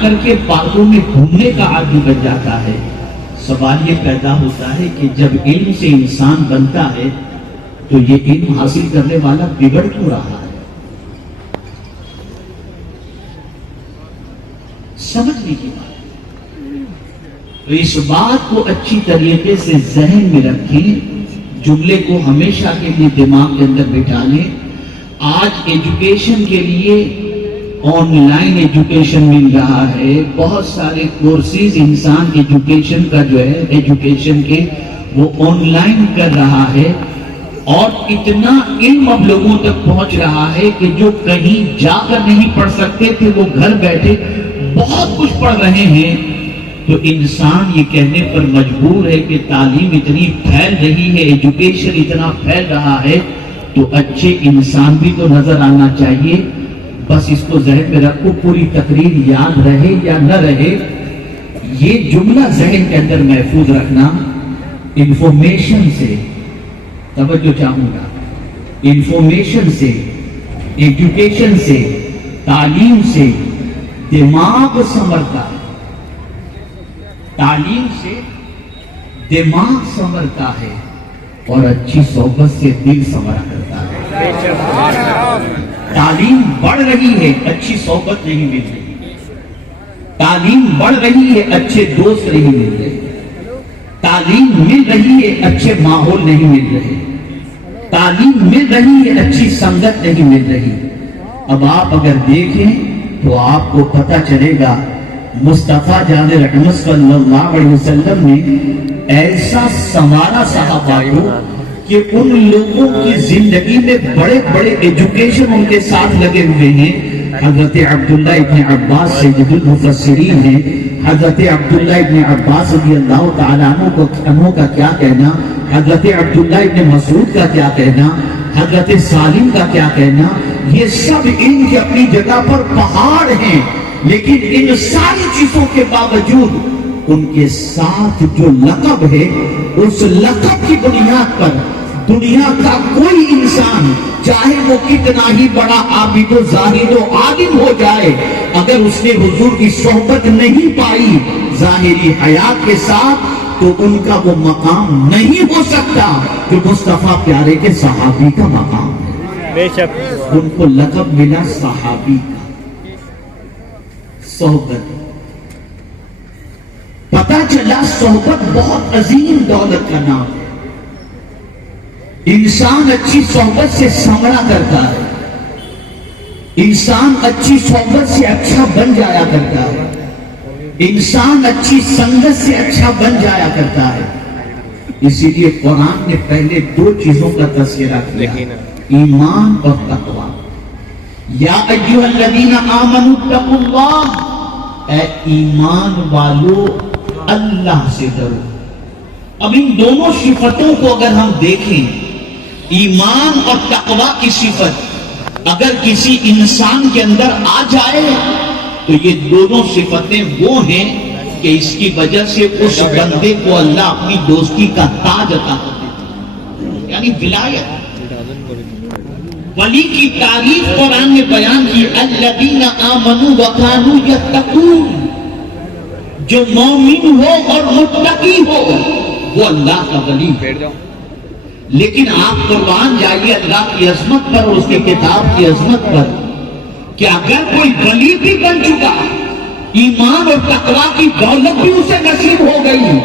کر کے پارکوں میں گھومنے کا عادی بن جاتا ہے۔ سوال یہ پیدا ہوتا ہے کہ جب علم سے انسان بنتا ہے تو یہ علم حاصل کرنے والا بگڑ کیوں رہا ہے؟ سمجھنے کی بات۔ تو اس بات کو اچھی طریقے سے ذہن میں رکھیں، جملے کو ہمیشہ کے لیے دماغ کے اندر بٹھا لیں۔ آج ایجوکیشن کے لیے آن لائن ایجوکیشن مل رہا ہے، بہت سارے کورسز انسان ایجوکیشن کا جو ہے ایجوکیشن کے وہ آن لائن کر رہا ہے، اور اتنا علم اب لوگوں تک پہنچ رہا ہے کہ جو کہیں جا کر نہیں پڑھ سکتے تھے وہ گھر بیٹھے بہت کچھ پڑھ رہے ہیں۔ تو انسان یہ کہنے پر مجبور ہے کہ تعلیم اتنی پھیل رہی ہے، ایجوکیشن اتنا پھیل رہا ہے، تو اچھے انسان بھی تو نظر آنا چاہیے۔ بس اس کو ذہن میں رکھو، پوری تقریر یاد رہے یا نہ رہے، یہ جملہ ذہن کے اندر محفوظ رکھنا۔ انفارمیشن سے توجہ چاہوں گا، انفارمیشن سے، ایجوکیشن سے، تعلیم سے دماغ سنورتا ہے، تعلیم سے دماغ سنورتا ہے، اور اچھی صحبت سے دل سنورا کرتا ہے۔ تعلیم بڑھ رہی ہے، اچھی صحبت نہیں مل رہی، تعلیم بڑھ رہی ہے، اچھے دوست نہیں مل رہے، تعلیم مل رہی ہے، اچھے ماحول نہیں مل رہے، تعلیم مل رہی ہے، اچھی سنگت نہیں مل رہی۔ اب آپ اگر دیکھیں تو آپ کو پتہ چلے گا مصطفیٰ جان رحمت صلی اللہ علیہ وسلم نے ایسا سنوارا صحابہ کو کہ ان لوگوں کی زندگی میں بڑے بڑے ایجوکیشن ان کے ساتھ لگے ہوئے ہیں۔ حضرت عبداللہ ابن عباس سید المفسرین ہیں، حضرت عبداللہ ابن عباس رضی اللہ تعالیٰ عنہ کا کیا کہنا، حضرت عبداللہ ابن مسعود کا کیا کہنا، حضرت سالم کا کیا کہنا، یہ سب ان کی اپنی جگہ پر پہاڑ ہیں، لیکن ان ساری چیزوں کے باوجود ان کے ساتھ جو لقب ہے، اس لقب کی بنیاد پر دنیا کا کوئی انسان چاہے وہ کتنا ہی بڑا عابد و زاہد و عالم ہو جائے، اگر اس نے حضور کی صحبت نہیں پائی ظاہری حیات کے ساتھ، تو ان کا وہ مقام نہیں ہو سکتا جو مصطفیٰ پیارے کے صحابی کا مقام ہے۔ بے شک ان کو لقب ملا صحابی کا۔ صحبت، پتہ چلا صحبت بہت عظیم دولت کا نام ہے۔ انسان اچھی صحبت سے سنورا کرتا ہے، انسان اچھی صحبت سے اچھا بن جایا کرتا ہے، انسان اچھی سنگت سے اچھا بن جایا کرتا ہے۔ اسی لیے قرآن نے پہلے دو چیزوں کا تذکرہ کیا، ایمان اور تقوی۔ یا ایھا الذین آمنوا اتقوا اللہ، اے ایمان والو اللہ سے ڈرو۔ اب ان دونوں صفتوں کو اگر ہم دیکھیں، ایمان اور تقوی کی صفت اگر کسی انسان کے اندر آ جائے تو یہ دونوں صفتیں وہ ہیں کہ اس کی وجہ سے اس بندے کو اللہ اپنی دوستی کا تاج عطا کر دیتا ہے، یعنی ولایت۔ ولی کی تعریف قرآن نے بیان کی، الذین آمنوا وکانوا یتقون، جو مومن ہو اور متقی ہو وہ اللہ کا ولی ہے۔ لیکن آپ قربان جائیے اللہ کی عظمت پر اور اس کی کتاب کی عظمت پر کہ اگر کوئی ولی بھی بن چکا، ایمان اور تقوی کی دولت بھی اسے نصیب ہو گئی،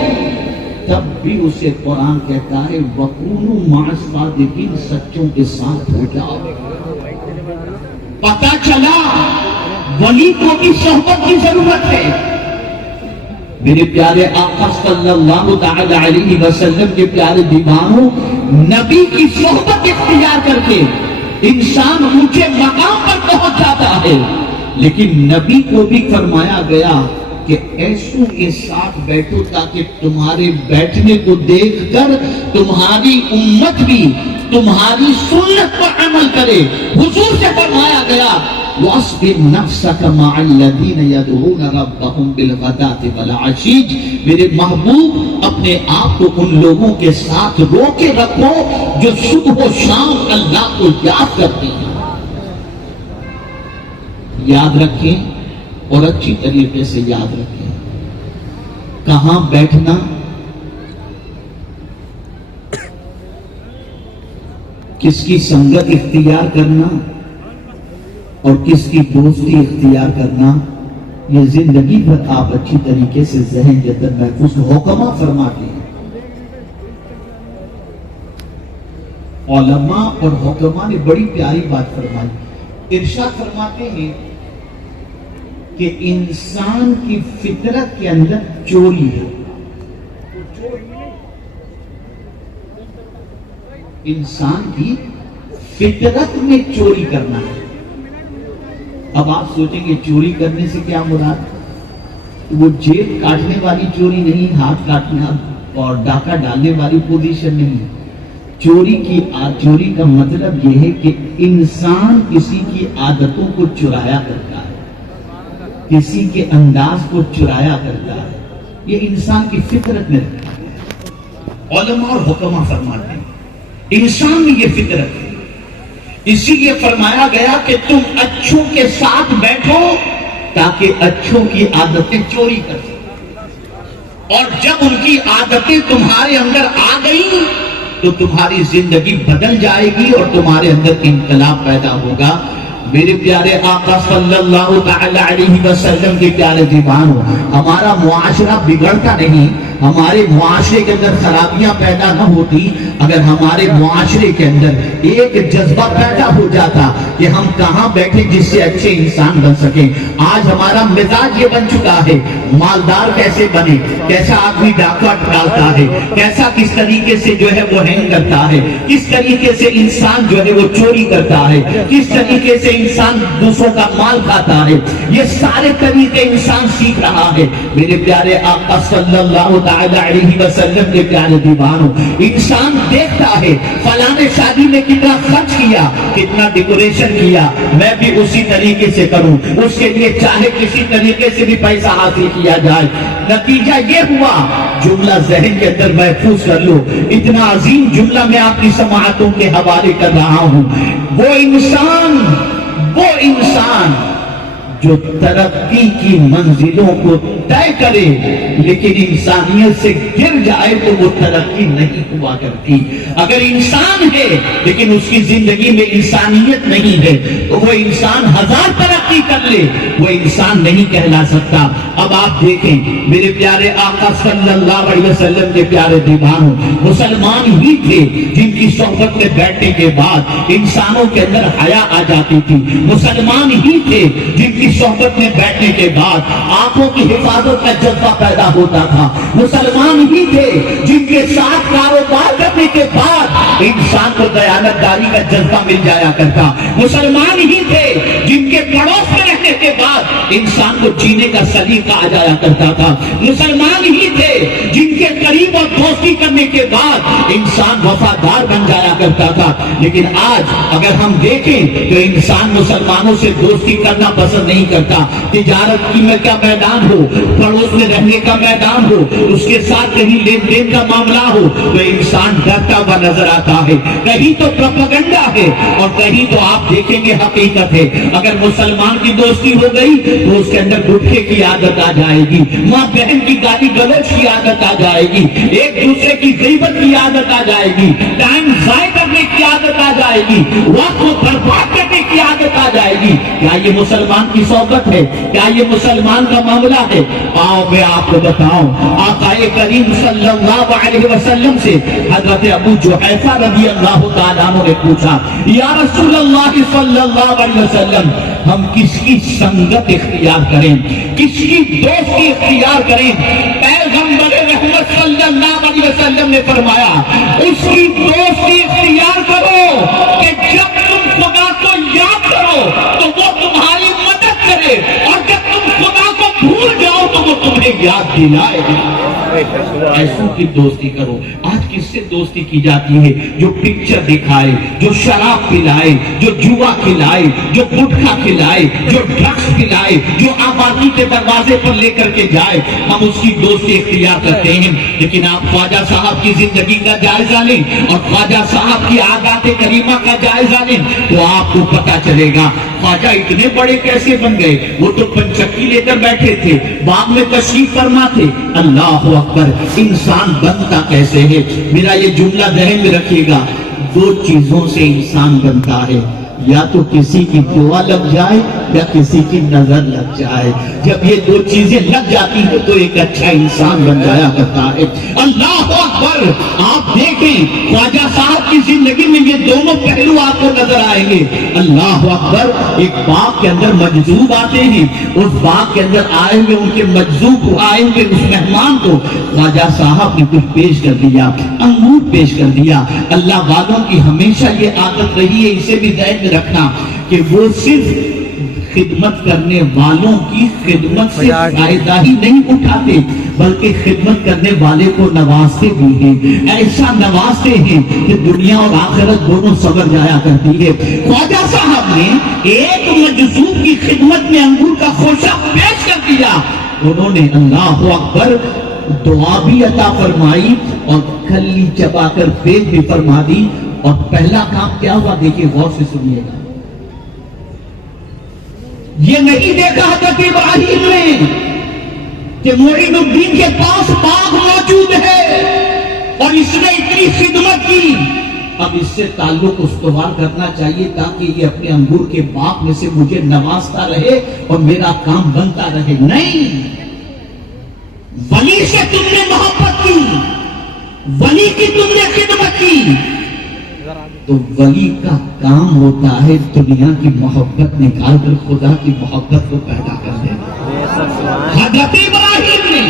تب بھی اسے قرآن کہتا ہے وَكُونُوا مَعَ الصَّادِقِينَ، سچوں کے ساتھ ہو جاؤ۔ پتہ چلا ولی کو بھی صحبت کی ضرورت ہے۔ میرے پیارے آقا صلی اللہ تعالی علیہ وسلم کے پیارے دیوانوں، نبی کی صحبت اختیار کر کے انسان اونچے مقام پر پہنچ جاتا ہے، لیکن نبی کو بھی فرمایا گیا کہ ایسوں کے ساتھ بیٹھو تاکہ تمہارے بیٹھنے کو دیکھ کر تمہاری امت بھی تمہاری سنت پر عمل کرے۔ حضور سے فرمایا گیا وَاصْبِرْ نَفْسَكَ مَعَ الَّذِينَ يَدْعُونَ رَبَّهُمْ بِالْغَدَاةِ وَالْعَشِيِّ، میرے محبوب اپنے آپ کو ان لوگوں کے ساتھ رو کے رکھو جو صبح و شام اللہ کو یاد کرتے ہیں۔ یاد رکھیں اور اچھی طریقے سے یاد رکھیں، کہاں بیٹھنا، کس کی سنگت اختیار کرنا اور کس کی دوستی اختیار کرنا، یہ زندگی بھر آپ اچھی طریقے سے ذہن کے اندر محفوظ حکمہ فرماتے ہیں۔ علماء اور حکمہ نے بڑی پیاری بات فرمائی، ارشاد فرماتے ہیں کہ انسان کی فطرت کے اندر چوری ہے، انسان کی فطرت میں چوری کرنا ہے۔ اب آپ سوچیں گے چوری کرنے سے کیا مراد؟ وہ جیب کاٹنے والی چوری نہیں، ہاتھ کاٹنا اور ڈاکہ ڈالنے والی پوزیشن نہیں۔ چوری کا مطلب یہ ہے کہ انسان کسی کی عادتوں کو چرایا کرتا ہے، کسی کے انداز کو چرایا کرتا ہے، یہ انسان کی فطرت میں رکھتا ہے۔ علماء اور حکماء فرماتے ہیں انسان میں یہ فطرت ہے، اسی لیے فرمایا گیا کہ تم اچھوں کے ساتھ بیٹھو تاکہ اچھوں کی عادتیں چوری کر سکو، اور جب ان کی عادتیں تمہارے اندر آ گئی تو تمہاری زندگی بدل جائے گی اور تمہارے اندر انقلاب پیدا ہوگا۔ میرے پیارے آقا صلی اللہ تعالی علیہ وسلم کے پیارے دیوانوں، ہمارا معاشرہ بگڑتا نہیں، ہمارے معاشرے کے اندر خرابیاں پیدا نہ ہوتی اگر ہمارے معاشرے کے اندر ایک جذبہ پیدا ہو جاتا کہ ہم کہاں بیٹھیں جس سے اچھے انسان بن سکیں۔ آج ہمارا مزاج یہ بن چکا ہے، مالدار کیسے بنے، کیسا آدمی ڈاکہ ڈالتا ہے، کیسا کس طریقے سے جو ہے وہ ہینگ کرتا ہے، کس طریقے سے انسان جو ہے وہ چوری کرتا ہے، کس طریقے سے انسان دوسروں کا مال کھاتا ہے، یہ سارے طریقے انسان سیکھ رہا ہے۔ میرے پیارے آقا صلی اللہ تعالی علیہ وسلم کے پیارے دیوانوں، انسان دیکھتا ہے فلاں نے شادی میں کتنا خرچ کیا، کتنا ڈیکوریشن کیا، میں بھی اسی طریقے سے کروں، اس کے لیے چاہے کسی طریقے سے بھی پیسہ حاصل کیا جائے۔ نتیجہ یہ ہوا، جملہ ذہن کے اندر محفوظ کر لو، اتنا عظیم جملہ میں آپ کی سماعتوں کے حوالے کر رہا ہوں، وہ انسان جو ترقی کی منزلوں کو طے کرے لیکن انسانیت سے گر جائے تو وہ ترقی نہیں ہوا کرتی۔ اگر انسان ہے لیکن اس کی زندگی میں انسانیت نہیں ہے تو وہ انسان ہزار ترقی کر لے، وہ انسان نہیں کہلا سکتا۔ اب آپ دیکھیں میرے پیارے آقا صلی اللہ علیہ وسلم کے پیارے دیوانوں، مسلمان ہی تھے جن کی صحبت میں بیٹھنے کے بعد انسانوں کے اندر حیا آ جاتی تھی، مسلمان ہی تھے جن کی صحبت میں بیٹھنے کے بعد آنکھوں کی حفاظت کا جذبہ پیدا ہوتا تھا، مسلمان ہی تھے جن کے ساتھ کاروبار کرنے کے بعد انسان کو دیانتداری کا جذبہ مل جایا کرتا، مسلمان ہی تھے جن کے پڑوس میں رہنے کے بعد انسان کو جینے کا سلیقہ آ جایا کرتا تھا، مسلمان ہی تھے جن کے قریب اور دوستی کرنے کے بعد انسان وفادار بن جایا کرتا تھا۔ لیکن آج اگر ہم دیکھیں تو انسان مسلمانوں سے دوستی کرنا پسند نہیں کرتا، تجارت کی میں کیا میدان ہو، پڑوس میں رہنے کا میدان ہو، اس کے ساتھ کہیں لین دین کا معاملہ ہو تو انسان ڈرتا ہوا نظر آتا ہے، کہیں تو پروپیگنڈا ہے اور کہیں تو آپ دیکھیں گے حقیقت ہے۔ اگر مسلمان کی دوستی ہو گئی تو اس کے اندر گٹکے کی عادت آ جائے گی، ماں بہن کی گالی گلوچ کی عادت آ جائے گی، ایک دوسرے کی غیبت کی عادت آ جائے گی، ٹائم ضائع کرنے کی عادت آ جائے گی، وقت کو برباد کرنے کی عادت آ جائے گی۔ کیا یہ مسلمان کی صحبت ہے؟ کیا یہ مسلمان کا معاملہ ہے؟ آؤ میں آپ کو بتاؤں، آقا کریم صلی اللہ علیہ وسلم سے حضرت ابو جحیفہ رضی اللہ تعالیٰ عنہ نے پوچھا، یا رسول اللہ صلی اللہ علیہ وسلم، ہم کس کی سنگت اختیار کریں، کس کی دوستی اختیار کریں؟ پیغمبر رحمت صلی اللہ علیہ وسلم نے فرمایا، اس کی دوستی اختیار کرو کہ جب تم خدا کو یاد کرو تو وہ تمہاری مدد کرے، اور جب تم خدا کو بھول جاؤ تو وہ تمہیں یاد دلائے گا۔ ایسوں کی دوستی کرو۔ آج کس سے دوستی کی جاتی ہے؟ جو پکچر دکھائے، جو شراب پلائے، جو جوا کھلائے، جو گٹکھا کھلائے، جو ڈرگس پلائے، جو آبادی کے دروازے پر لے کر کے جائے، ہم اس کی دوستی اختیار کرتے ہیں۔ لیکن آپ خواجہ صاحب کی زندگی کا جائزہ لیں اور خواجہ صاحب کی عادات کریمہ کا جائزہ لیں تو آپ کو پتا چلے گا خواجہ اتنے بڑے کیسے بن گئے۔ وہ تو پنچکی لے کر بیٹھے تھے، باغ میں تشریف فرما تھے۔ اللہ اکبر، انسان بنتا کیسے ہے؟ میرا یہ جملہ ذہن میں رکھیے گا، دو چیزوں سے انسان بنتا ہے، یا تو کسی کی دعا لگ جائے یا کسی کی نظر لگ جائے۔ جب یہ دو چیزیں لگ جاتی ہیں تو ایک اچھا انسان بن جایا کرتا ہے۔ اللہ اکبر، آپ دیکھیں خواجہ صاحب کی زندگی میں یہ دونوں پہلو آپ کو نظر آئیں گے۔ اللہ اکبر، ایک باغ کے اندر مجذوب آتے ہیں، اس باغ کے اندر آئے ہوئے ان کے مجذوب کو آئے ہوئے اس مہمان کو خواجہ صاحب نے کچھ پیش کر دیا، انگور پیش کر دیا۔ اللہ والوں کی ہمیشہ یہ عادت رہی ہے، اسے بھی ذہن میں رکھنا کہ وہ صرف خدمت کرنے والوں کی خدمت سے فائدہ ہی نہیں اٹھاتے بلکہ خدمت کرنے والے کو نوازتے بھی ہیں، ایسا نوازتے ہیں کہ دنیا اور آخرت دونوں سنور جایا کرتی ہے۔ خواجہ صاحب نے ایک مجذوب کی خدمت میں انگور کا خوشہ پیش کر دیا، انہوں نے اللہ اکبر دعا بھی عطا فرمائی اور کھلی چبا کر پیش بھی فرما دی۔ اور پہلا کام کیا ہوا دیکھیے، غور سے سنیے گا۔ یہ نہیں دیکھا حضرت ابراہیم نے کہ معین الدین کے پاس باغ موجود ہے اور اس نے اتنی خدمت کی، اب اس سے تعلق استوار کرنا چاہیے تاکہ یہ اپنے انگور کے باغ میں سے مجھے نوازتا رہے اور میرا کام بنتا رہے۔ نہیں، ولی سے تم نے محبت کی، ولی کی تم نے خدمت کی، تو ولی کا کام ہوتا ہے دنیا کی محبت نکال کر خدا کی محبت کو پیدا کر دینا۔ حضرت ابراہیم نے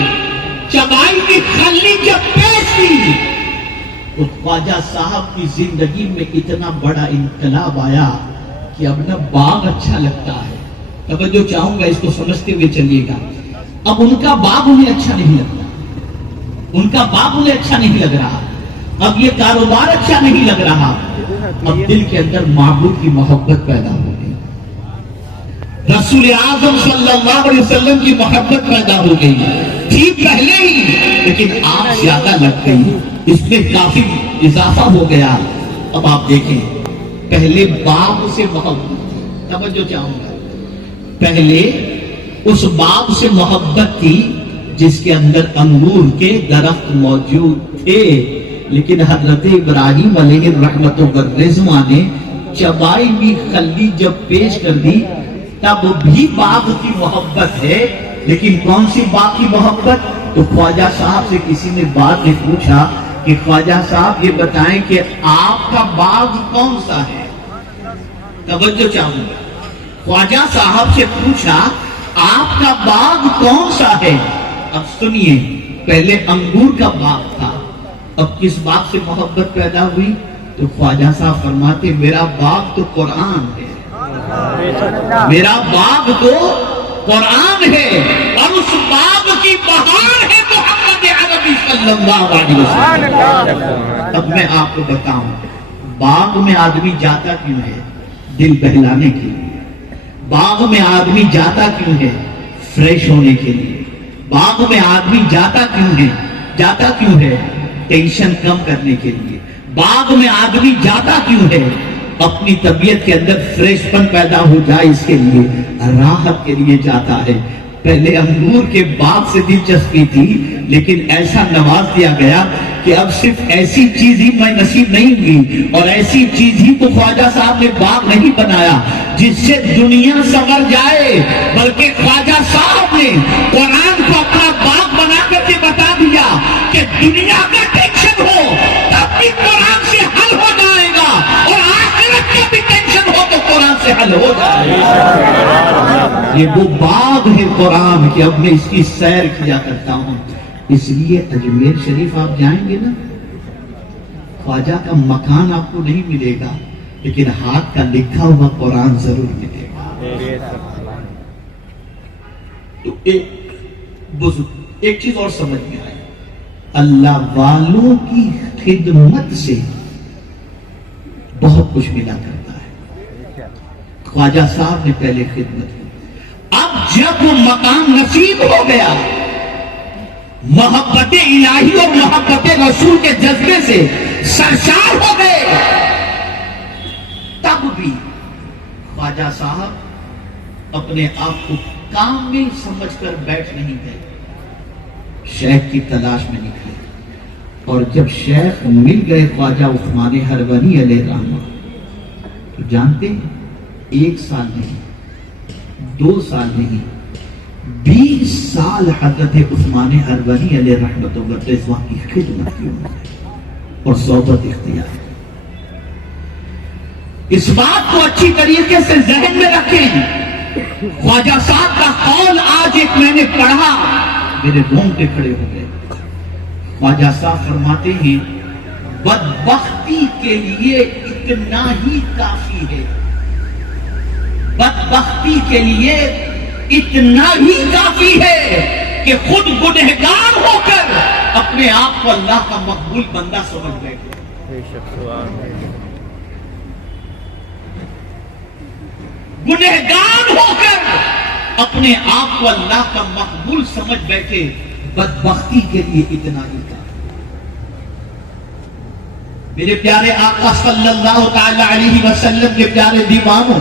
چبائی کی کھلی جب پیش کی تو خواجہ صاحب کی زندگی میں اتنا بڑا انقلاب آیا کہ اب نہ باغ اچھا لگتا ہے۔ توجہ چاہوں گا، اس کو سمجھتے ہوئے چلیے گا۔ اب ان کا باغ انہیں اچھا نہیں لگتا، ان کا باغ انہیں اچھا نہیں لگ رہا، اب یہ کاروبار اچھا نہیں لگ رہا، اب دل کے اندر معبود کی محبت پیدا ہو گئی، رسول اعظم صلی اللہ علیہ وسلم کی محبت پیدا ہو گئی، تھی پہلے ہی لیکن آپ زیادہ لگ گئی، اس میں کافی اضافہ ہو گیا۔ اب آپ دیکھیں، پہلے باغ سے محبت، توجہ چاہوں گا، پہلے اس باغ سے محبت تھی جس کے اندر انگور کے درخت موجود تھے، لیکن حضرت ابراہیم علیہ الرحمت والرضوان نے چبائی بھی خلی جب پیش کر دی تب بھی باغ کی محبت ہے، لیکن کون سی باغ کی محبت؟ تو خواجہ صاحب سے کسی نے بعد میں پوچھا کہ خواجہ صاحب یہ بتائیں کہ آپ کا باغ کون سا ہے؟ توجہ چاہوں گا، خواجہ صاحب سے پوچھا آپ کا باغ کون سا ہے؟ اب سنیے، پہلے انگور کا باغ تھا، اب کس باغ سے محبت پیدا ہوئی؟ تو خواجہ صاحب فرماتے میرا باغ تو قرآن ہے، میرا باغ تو قرآن ہے اور اس باغ کی بہار ہے محمد عربی صلی اللہ علیہ وسلم۔ اب میں آپ کو بتاؤں، باغ میں آدمی جاتا کیوں ہے؟ دل بہلانے کے لیے۔ باغ میں آدمی جاتا کیوں ہے؟ فریش ہونے کے لیے۔ باغ میں آدمی جاتا کیوں ہے؟ ٹینشن کم کرنے کے لیے۔ باغ میں آدمی جاتا کیوں ہے؟ اپنی طبیعت کے اندر فریش پن پیدا ہو جائے، اس کے لیے، راحت کے لیے جاتا ہے۔ پہلے انگور کے باغ سے دلچسپی تھی، لیکن ایسا نواز دیا گیا کہ اب صرف ایسی چیز ہی میں نصیب نہیں ہوئی اور ایسی چیز ہی تو خواجہ صاحب نے باغ نہیں بنایا جس سے دنیا سنور جائے، بلکہ خواجہ صاحب نے قرآن کو اپنا باغ بنا کر کے بتا دیا کہ دنیا کا ٹینشن ہو تب بھی قرآن سے حل ہو جائے گا اور آخرت کا بھی ٹینشن ہو تو قرآن سے حل ہو جائے گا۔ یہ وہ باغ ہے قرآن کہ اب میں اس کی سیر کیا کرتا ہوں۔ اس لیے اجمیر شریف آپ جائیں گے نا، خواجہ کا مکان آپ کو نہیں ملے گا، لیکن ہاتھ کا لکھا ہوا قرآن ضرور ملے گا۔ تو ایک چیز اور سمجھ میں آئی، اللہ والوں کی خدمت سے بہت کچھ ملا کرتا ہے. خواجہ صاحب نے پہلے خدمت کی. اب جب وہ مقام نصیب ہو گیا, محبت الہی اور محبت رسول کے جذبے سے سرشار ہو گئے, تب بھی خواجہ صاحب اپنے آپ کو کام میں سمجھ کر بیٹھ نہیں گئے, شیخ کی تلاش میں نکلے. اور جب شیخ مل گئے خواجہ عثمان ہرونی علیہ رحمہ, تو جانتے ہیں 1 سال نہیں, 2 سال نہیں, 20 سال حضرت عثمان ہرونی علیہ رحمۃ اللہ کی خدمت کی اور صحبت اختیار. اس بات کو اچھی طریقے سے ذہن میں رکھیں. خواجہ صاحب کا قول آج ایک میں نے پڑھا, میرے رونگٹے کھڑے ہو گئے. خواجہ صاحب فرماتے ہیں بدبختی کے لیے اتنا ہی کافی ہے, بدبختی کے لیے اتنا ہی کافی ہے کہ خود گنہگار ہو کر اپنے آپ کو اللہ کا مقبول بندہ سمجھ بیٹھے. گنہگار ہو کر اپنے آپ کو اللہ کا مقبول سمجھ بیٹھے, بدبختی کے لیے اتنا ہی کافی. میرے پیارے آقا صلی اللہ تعالی علیہ وسلم کے پیارے دیوانوں,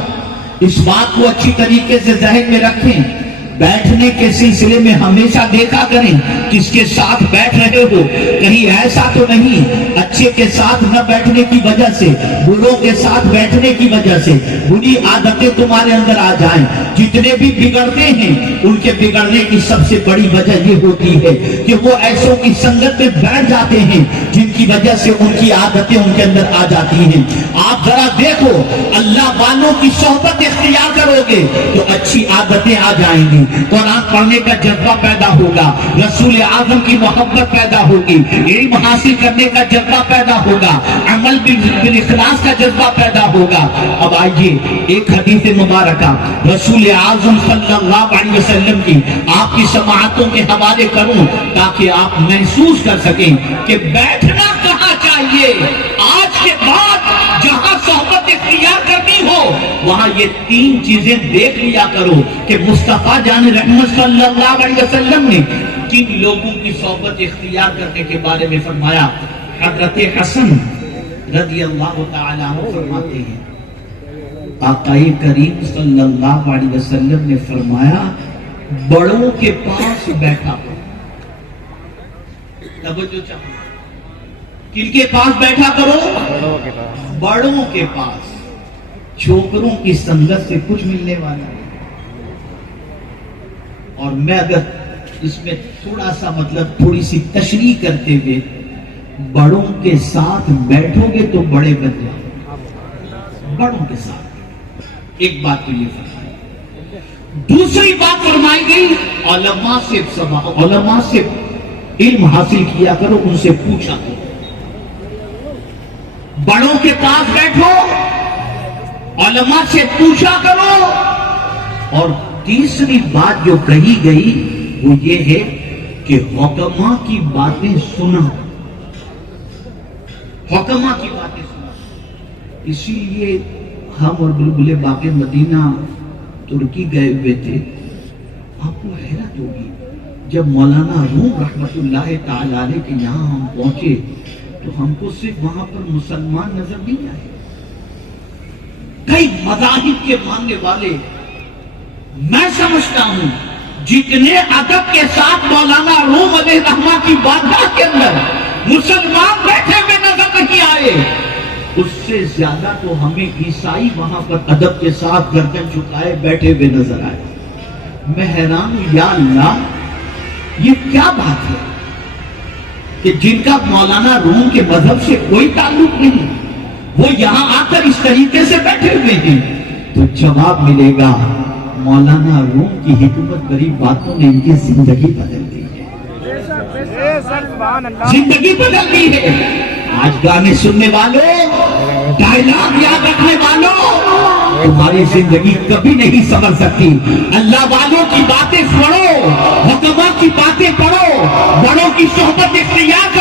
اس بات کو اچھی طریقے سے ذہن میں رکھیں. بیٹھنے کے سلسلے میں ہمیشہ دیکھا کریں کس کے ساتھ بیٹھ رہے ہو. کہیں ایسا تو نہیں اچھے کے ساتھ نہ بیٹھنے کی وجہ سے, بروں کے ساتھ بیٹھنے کی وجہ سے بری عادتیں تمہارے اندر آ جائیں. جتنے بھی بگڑتے ہیں ان کے بگڑنے کی سب سے بڑی وجہ یہ ہوتی ہے کہ وہ ایسوں کی سنگت میں بیٹھ جاتے ہیں جن کی وجہ سے ان کی عادتیں ان کے اندر آ جاتی ہیں. آپ ذرا دیکھو, اللہ والوں کی صحبت اختیار کرو گے تو اچھی عادتیں آ جائیں گی, قرآن پڑھنے کا جذبہ پیدا ہوگا, رسول اعظم کی محبت پیدا ہوگی, علم حاصل کرنے کا جذبہ پیدا ہوگا, عمل بالاخلاص کا جذبہ پیدا ہوگا. اب آئیے ایک حدیث مبارکہ رسول اعظم صلی اللہ علیہ وسلم کی آپ کی سماعتوں کے حوالے کروں تاکہ آپ محسوس کر سکیں کہ بیٹھنا کہاں چاہیے. آج کے بعد جہاں صحبت اختیار کرنی ہو وہاں یہ 3 چیزیں دیکھ لیا کرو کہ مصطفیٰ جان رحمت صلی اللہ علیہ وسلم نے کن لوگوں کی صحبت اختیار کرنے کے بارے میں فرمایا. حضرت حسن رضی اللہ تعالیٰ عنہ فرماتے ہیں آقا کریم صلی اللہ علیہ وسلم نے فرمایا بڑوں کے پاس بیٹھا کرو. توجہ چاہیے, کن کے پاس بیٹھا کرو؟ بڑوں کے پاس. چھوکروں کی سنگت سے کچھ ملنے والا نہیں. اور میں اگر اس میں تھوڑا سا تھوڑی سی تشریح کرتے ہوئے, بڑوں کے ساتھ بیٹھو گے تو بڑے بن جاؤ. بڑوں کے ساتھ ایک بات تو یہ فرمائی. دوسری بات فرمائی گئی علماء سے علم حاصل کیا کرو, ان سے پوچھا کرو. بڑوں کے پاس بیٹھو, علماء سے پوچھا کرو. اور تیسری بات جو کہی گئی وہ یہ ہے کہ حکماء کی باتیں سنا, حکماء کی باتیں سنا. اسی لیے ہم اور بلبل باغ مدینہ ترکی گئے ہوئے تھے. آپ کو حیرت ہوگی جب مولانا روم رحمت اللہ تعالی علیہ کے یہاں ہم پہنچے تو ہم کو صرف وہاں پر مسلمان نظر نہیں آئے, کئی مذاہب کے ماننے والے. میں سمجھتا ہوں جتنے ادب کے ساتھ مولانا روم علیہ رحمہ کی بارگاہ کے اندر مسلمان بیٹھے ہوئے نظر نہیں آئے, اس سے زیادہ تو ہمیں عیسائی وہاں پر ادب کے ساتھ گردن جھکائے بیٹھے ہوئے نظر آئے. میں حیران ہوں, یا اللہ یہ کیا بات ہے کہ جن کا مولانا روم کے مذہب سے کوئی تعلق نہیں وہ یہاں آ کر اس طریقے سے بیٹھے ہوئے ہیں. تو جواب ملے گا مولانا روم کی حکمت بری باتوں نے ان کی زندگی بدل دی ہے, زندگی بدل دی ہے. آج گانے سننے والوں, ڈائلاگ یاد رکھنے والوں, تمہاری زندگی کبھی نہیں سمجھ سکتی. اللہ والوں کی باتیں پڑھو, حکماء کی باتیں پڑھو, بڑوں کی صحبت اختیار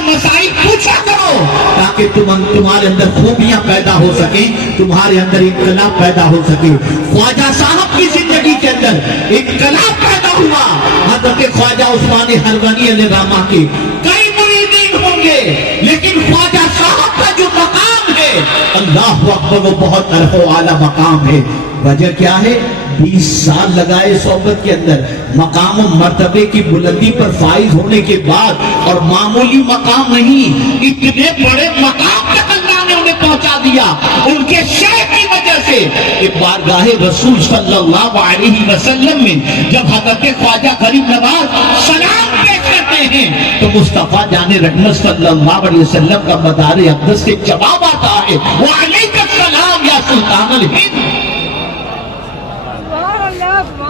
کے مسائل پوچھا کرو تاکہ تمہارے اندر خوبیاں پیدا ہو سکیں، تمہارے اندر انقلاب پیدا ہو سکے۔ خواجہ صاحب کی زندگی کے اندر انقلاب پیدا ہوا۔ حضرت خواجہ عثمان حلوانی علیہ الرحمہ کے کئی مریدین ہوں گے، لیکن خواجہ صاحب کا جو مقام ہے اللہ اکبر وہ بہت عرف و اعلیٰ مقام ہے۔ وجہ کیا ہے؟ 20 سال لگائے صحبت کے اندر، مقام و مرتبے کی بلندی پر فائز ہونے کے بعد، اور معمولی مقام نہیں، اتنے بڑے مقام تک اللہ نے انہیں پہنچا دیا ان کے شیخ کی وجہ سے۔ ایک بارگاہ رسول صلی اللہ علیہ وسلم میں جب حضرت خواجہ غریب نواز سلام پیش کرتے ہیں تو مصطفیٰ جان رحمت صلی اللہ علیہ وسلم کا مدار اقدس سے جواب آتا ہے، وعلیک السلام یا سلطان الہند۔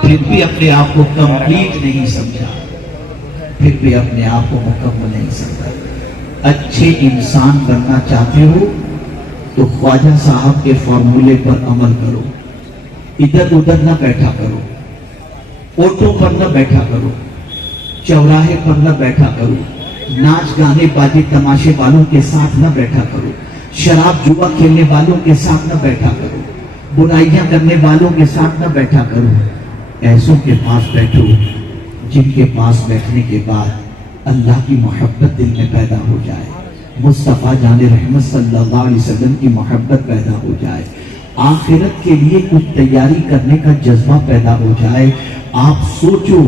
پھر بھی اپنے آپ کو کمپلیٹ نہیں سمجھا، پھر بھی اپنے آپ کو مکمل نہیں سمجھا۔ اچھے انسان بننا چاہتے ہو تو خواجہ صاحب کے فارمولے پر عمل کرو، ادھر ادھر نہ بیٹھا کرو، آٹو پر نہ بیٹھا کرو، چوراہے پر نہ بیٹھا کرو، ناچ گانے بازی تماشے والوں کے ساتھ نہ بیٹھا کرو، شراب جوا کھیلنے والوں کے ساتھ نہ بیٹھا کرو، برائیاں کرنے والوں کے ساتھ نہ بیٹھا کرو۔ ایسوں کے پاس بیٹھو جن کے پاس بیٹھنے کے بعد اللہ کی محبت دل میں پیدا ہو جائے، مصطفیٰ جان رحمت صلی اللہ علیہ وسلم کی محبت پیدا ہو جائے، آخرت کے لیے کچھ تیاری کرنے کا جذبہ پیدا ہو جائے۔ آپ سوچو،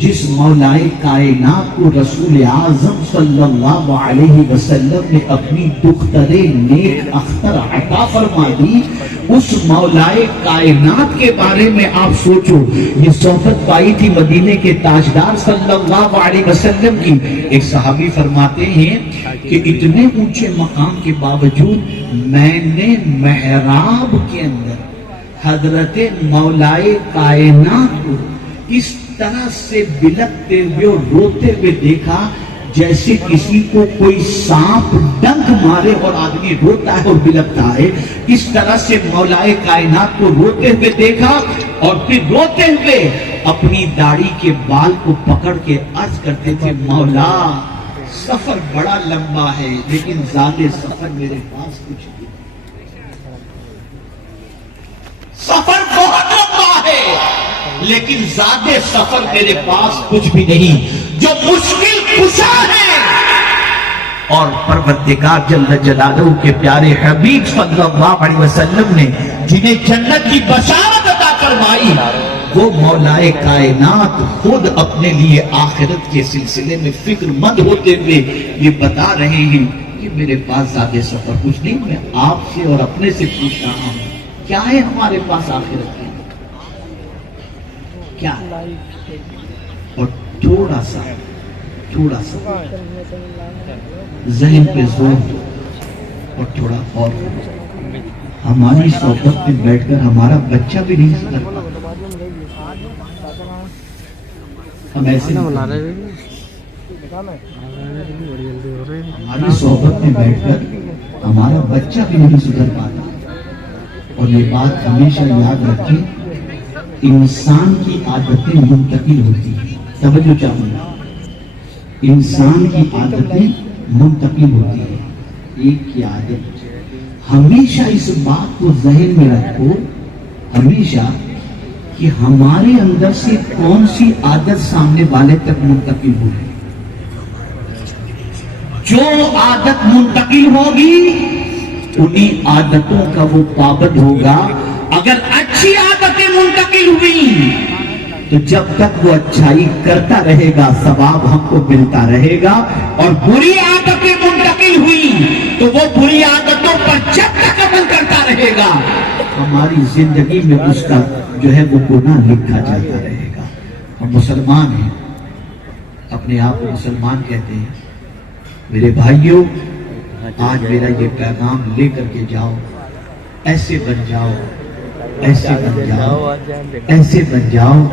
جس مولائے کائنات کو رسول اعظم صلی اللہ علیہ وسلم نے اپنی دختر نیک اختر عطا فرما دی، اس مولائے کائنات کے بارے میں آپ سوچو۔ یہ صحبت پائی تھی مدینے کے تاجدار صلی اللہ علیہ وسلم کی۔ ایک صحابی فرماتے ہیں کہ اتنے اونچے مقام کے باوجود میں نے محراب کے اندر حضرت مولائے کائنات کو اس طرح سے بلکتے ہوئے اور روتے ہوئے دیکھا جیسے کسی کو کوئی سانپ ڈنک مارے اور آدمی روتا ہے اور بلکتا ہے۔ اس طرح سے مولائے کائنات کو روتے ہوئے دیکھا اور پھر روتے ہوئے اپنی داڑھی کے بال کو پکڑ کے عرض کرتے تھے، مولا سفر بڑا لمبا ہے لیکن زیادہ سفر میرے پاس کچھ نہیں، سفر بہت لمبا ہے لیکن زیادہ سفر میرے پاس کچھ بھی نہیں۔ جو مشکل کشا ہے اور پروردگار جل جلالہ کے پیارے حبیب صلی اللہ علیہ وسلم نے جنہیں جنت کی بشارت عطا فرمائی، وہ مولائے کائنات خود اپنے لیے آخرت کے سلسلے میں فکر مند ہوتے ہوئے یہ بتا رہے ہیں کہ میرے پاس زیادہ سفر کچھ نہیں۔ میں آپ سے اور اپنے سے پوچھ رہا ہوں، کیا ہے ہمارے پاس آخرت کے کیا ہے؟ اور تھوڑا سا ذہن پہ زور دو اور تھوڑا اور ہماری صحبت میں بیٹھ کر ہمارا بچہ بھی نہیں سکتا، ہم ایسے ہماری صحبت میں بیٹھ کر ہمارا بچہ بھی نہیں سدھر پاتا۔ اور یہ بات ہمیشہ یاد رکھیں، انسان کی عادتیں منتقل ہوتی ہیں۔ توجہ چاہوں گا، انسان کی عادتیں منتقل ہوتی ہیں۔ ایک کی عادت، ہمیشہ اس بات کو ذہن میں رکھو ہمیشہ کہ ہمارے اندر سے کون سی عادت سامنے والے تک منتقل ہوگی۔ جو عادت منتقل ہوگی انہی عادتوں کا وہ پابند ہوگا۔ اگر اچھی عادتیں منتقل ہوئی تو جب تک وہ اچھائی کرتا رہے گا ثواب ہم کو ملتا رہے گا، اور بری عادتیں منتقل ہوئی تو وہ بری عادتوں پر جب تک عمل کرتا رہے گا ہماری زندگی میں اس کا جو ہے وہ گناہ لکھا جاتا رہے گا۔ ہم مسلمان ہیں، اپنے آپ کو مسلمان کہتے ہیں۔ میرے بھائیوں، آج میرا یہ پیغام لے کر کے جاؤ، ایسے بن جاؤ، ایسے بن جاؤ، ایسے بن جاؤ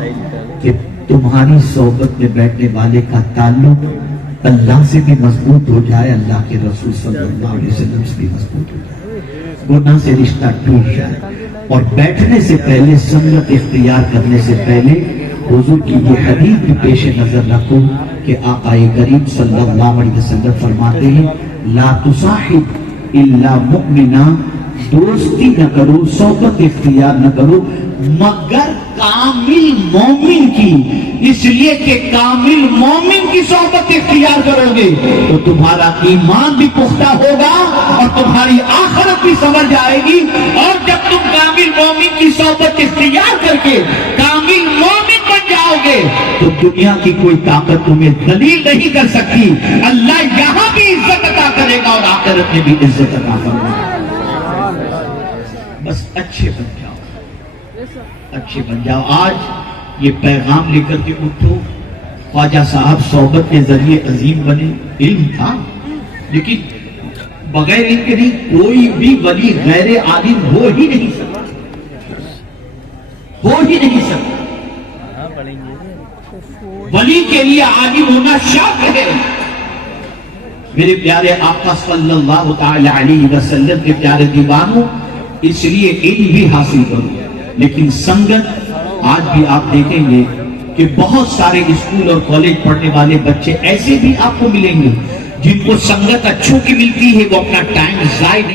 کہ تمہاری صحبت میں بیٹھنے والے کا تعلق اللہ سے بھی مضبوط ہو جائے، اللہ کے رسول صلی اللہ علیہ وسلم سے بھی مضبوط ہو جائے، گناہ سے رشتہ ٹوٹ جائے، اور بیٹھنے سے پہلے سنت اختیار کرنے سے پہلے حضور کی یہ حدیث بھی پیش نظر رکھو کہ آقا کریم صلی اللہ علیہ وسلم فرماتے ہیں لا تصاحب الا مؤمنا، دوستی نہ کرو، صحبت اختیار نہ کرو مگر کامل مومن کی، اس لیے کہ کامل مومن کی صحبت اختیار کرو گے تو تمہارا ایمان بھی پختہ ہوگا اور تمہاری آخرت بھی سمجھ آئے گی، اور جب تم کامل مومن کی صحبت اختیار کر کے کامل مومن بن جاؤ گے تو دنیا کی کوئی طاقت تمہیں ذلیل نہیں کر سکتی، اللہ یہاں بھی عزت عطا کرے گا اور آخرت میں بھی عزت عطا کرے گا۔ بس اچھے بن جاؤ، اچھے بن جاؤ۔ آج یہ پیغام لے کر کے اٹھو، خواجہ صاحب صحبت کے ذریعے عظیم بنے، علم تھا لیکن بغیر علم کے نہیں، کوئی بھی ولی غیر عالم ہو ہی نہیں سکتا، ہو ہی نہیں سکتا۔ ولی کے لیے عالم ہونا شرط ہے۔ میرے پیارے آقا صلی اللہ تعالی علیہ وسلم کے پیارے دیوانوں، اس لیے علم بھی حاصل کرو، لیکن سنگت آج بھی آپ دیکھیں گے کہ بہت سارے اسکول اور کالج پڑھنے والے بچے ایسے بھی آپ کو ملیں گے جن کو سنگت اچھوں کی ملتی ہے، وہ اپنا ٹائم ضائع نہیں